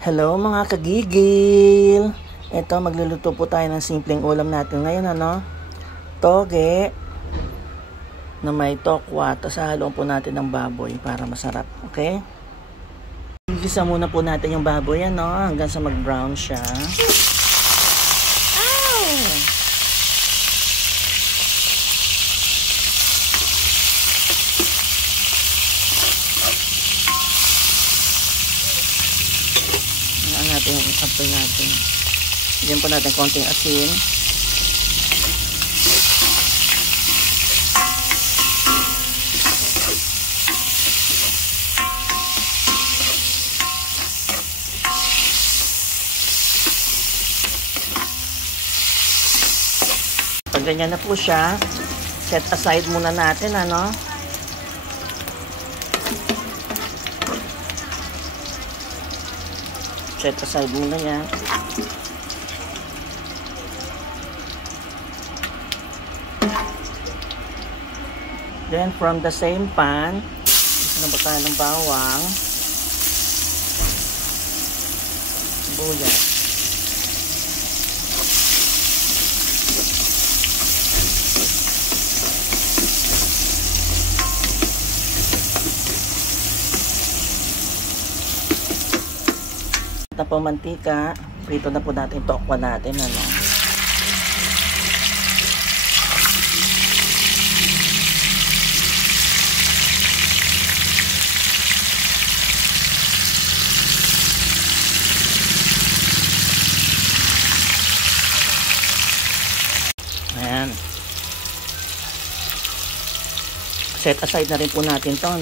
Hello mga kagigil! Ito, magluluto po tayo ng simpleng ulam natin ngayon, toge na may tokwa, tapos haluan po natin ng baboy para masarap, okay? Igisa muna po natin yung baboy, hanggang sa mag-brown siya. Natin yung isapoy natin. Diyan po natin konting asin. Pag ganyan na po siya, set aside muna natin, set aside muna yan. Then from the same pan, gusto na tayo ng bawang, sibuyas, na po mantika. Prito na po natin tokwa natin, Ayan. Set aside na rin po natin to,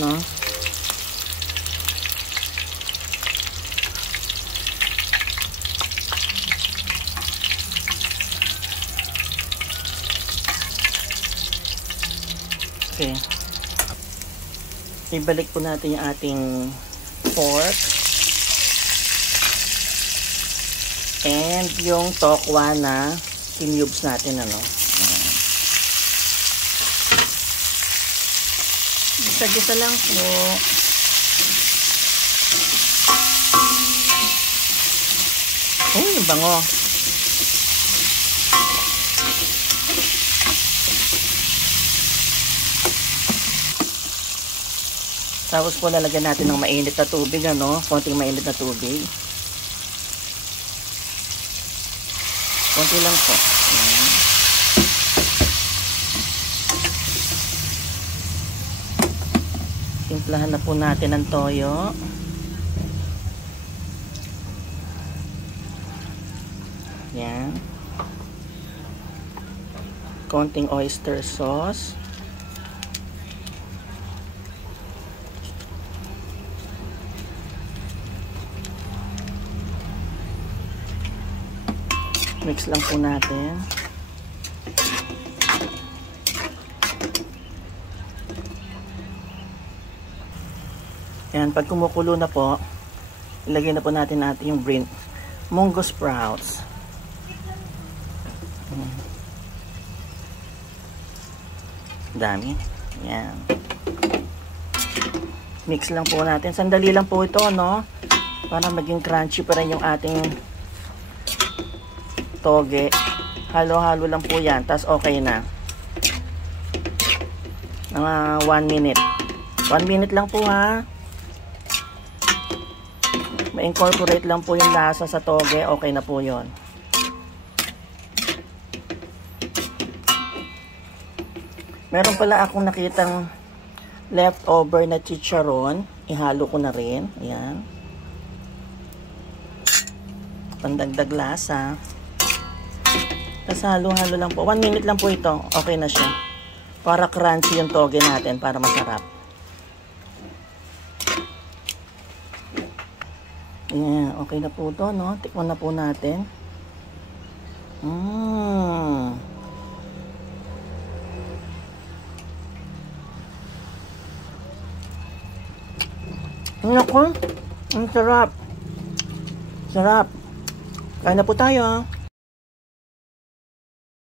Okay. Ibalik po natin yung ating pork and yung tokwa na kinubes natin, Gisa-gisa lang po. Uy, bango. Tapos po lalagyan natin ng mainit na tubig, konting mainit na tubig. Konti lang po. Timplahan na po natin ang toyo. Yan. Konting oyster sauce. Mix lang po natin. Yan, pag kumukulo na po, ilagay na po natin yung munggo sprouts. Dami. Yan. Mix lang po natin. Sandali lang po ito, para maging crunchy pa rin yung ating toge. Halo-halo lang po yan. Tapos okay na. Mga 1 minute. 1 minute lang po, Ma-incorporate lang po yung lasa sa toge. Okay na po yon. Meron pala akong nakitang leftover na chicharon. Ihalo ko na rin. Ayan. Pandagdag lasa. Tapos halo-halo lang po. 1 minute lang po ito. Okay na siya. Para crunchy yung toge natin. Para masarap. Ayan. Okay na po ito, Tikman na po natin. Naku. Ang sarap. Sarap. Kain na po tayo.